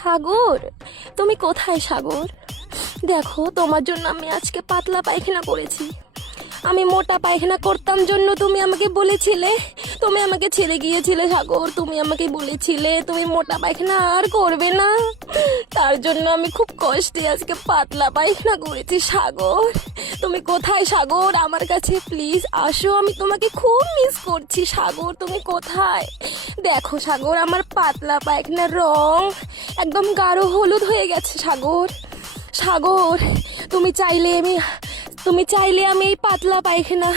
সাগর, তুমি কোথায় সাগর? দেখো, তোমার জন্য আমি আজকে পাতলা পায়খানা করেছি। আমি মোটা পায়খানা করতাম জন্য তুমি আমাকে বলেছিলে, তুমি আমাকে ছেড়ে গিয়েছিলে সাগর। তুমি আমাকে বলেছিলে তুমি মোটা পায়খানা আর করবে না, তার জন্য আমি খুব কষ্টে আজকে পাতলা পায়খানা করেছি সাগর। তুমি কোথায় সাগর? আমার কাছে প্লিজ আসো, আমি তোমাকে খুব মিস করছি সাগর। তুমি কোথায়? দেখো সাগর, আমার পাতলা পায়খানার রং একদম গাঢ় হলুদ হয়ে গেছে সাগর। সাগর, তুমি চাইলে আমি এই পাতলা পায়খানা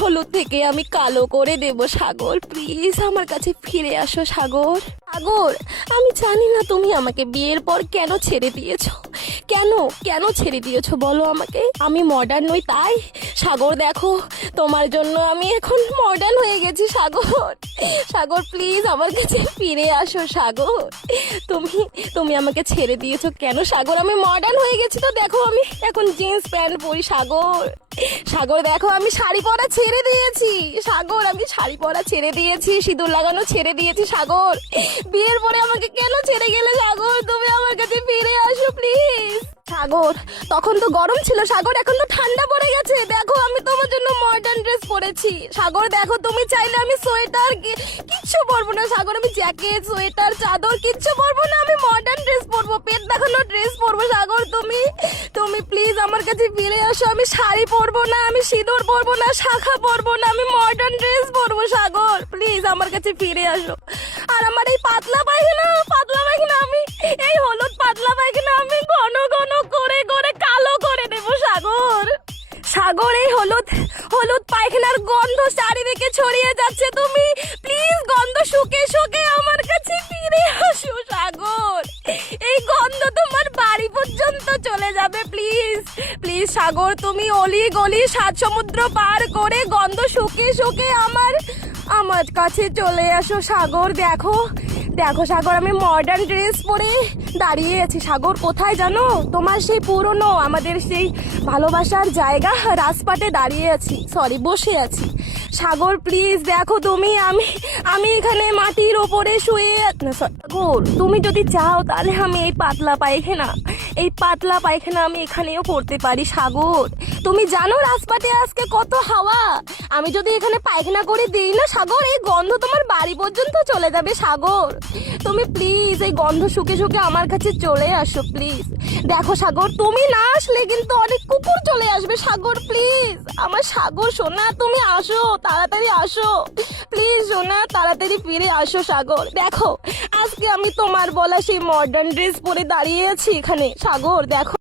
হলুদ থেকে আমি কালো করে দেব সাগর। প্লিজ আমার কাছে ফিরে আসো সাগর। সাগর, আমি জানি না তুমি আমাকে বিয়ের পর কেন ছেড়ে দিয়েছো, কেন ছেড়ে দিয়েছো বলো আমাকে। আমি মডার্ন নই তাই? সাগর দেখো, তোমার জন্য আমি এখন মডার্ন হয়ে গেছি সাগর। সাগর প্লিজ আমার কাছে ফিরে আসো সাগর। তুমি আমাকে ছেড়ে দিয়েছো কেন সাগর? আমি মডার্ন হয়ে গেছি তো, দেখো আমি এখন জিন্স প্যান্ট পরি সাগর। সাগর দেখো, আমি শাড়ি পরা ছেড়ে দিয়েছি সাগর। আমি শাড়ি পরা ছেড়ে দিয়েছি, সিঁদুর লাগানো ছেড়ে দিয়েছি সাগর। বিয়ের পরে আমাকে কেন ছেড়ে গেলে সাগর? তুমি আমার কাছে ফিরে আসো প্লিজ সাগর। তখন তো গরম ছিল সাগর, এখন তো ঠান্ডা পড়ে গেছে। দেখো আমি তোমার জন্য মডার্ন ড্রেস পরেছি সাগর। দেখো তুমি চাইলে আমি সোয়েটার কিচ্ছু পরবো না সাগর। আমি জ্যাকেট, সোয়েটার, চাদর কিচ্ছু পরবো না, আমি মডার্ন ড্রেস পরবো, পেট দেখানো ড্রেস পরবো সাগর। তুমি প্লিজ আমার কাছে ফিরে আসো। আমি শাড়ি পরবো না, আমি সিঁদুর পরবো না, শাখা পরবো না, আমি মডার্ন ড্রেস পরবো সাগর। প্লিজ আমার কাছে ফিরে আসো। আর আমার এই পাতলা পায়খানা আমি এই হলুদ পাতলা পায়খানা আমি ঘন ঘন করে করে কালো করে দেব সাগর। সাগর, এই হলুদ পায়খানার গন্ধ চারিদিকে ছড়িয়ে যাচ্ছে। তুমি প্লিজ গন্ধ শুকে শুকে আমার কাছে ফিরে আসো সাগর। এই গন্ধ তোমার বাড়ি পর্যন্ত চলে যাবে। প্লিজ সাগর, তুমি অলি গলি সাত সমুদ্র পার করে গন্ধ শুকে শুকে আমার কাছে চলে আসো সাগর। দেখো সাগর, আমি মডার্ন ড্রেস পরে দাঁড়িয়ে আছি সাগর। কোথায় জানো? তোমার সেই পুরনো আমাদের সেই ভালোবাসার জায়গা রাজপাটে বসে আছি সাগর। প্লিজ দেখো, আমি এখানে মাটির ওপরে শুয়ে সাগর, তুমি যদি চাও তাহলে আমি এই পাতলা পায়খানা আমি এখানেও করতে পারি সাগর। তুমি জানো রাজপাটে আজকে কত হাওয়া। আমি যদি এখানে পায়খানা করে দিই না সাগর, এই গন্ধ তোমার বাড়ি পর্যন্ত চলে যাবে সাগর। তুমি প্লিজ এই গন্ধ শুকে শুকে আমার কাছে চলে আসো প্লিজ। দেখো সাগর, তুমি না আসলে কিন্তু অনেক কুকুর চলে আসবে সাগর। প্লিজ আমার সাগর সোনা, তুমি আসো, তাড়াতাড়ি আসো প্লিজ সোনা, তাড়াতাড়ি ফিরে আসো সাগর। দেখো আজকে আমি তোমার বলা সেই মডার্ন ড্রেস পরে দাঁড়িয়ে আছি এখানে সাগর। দেখো।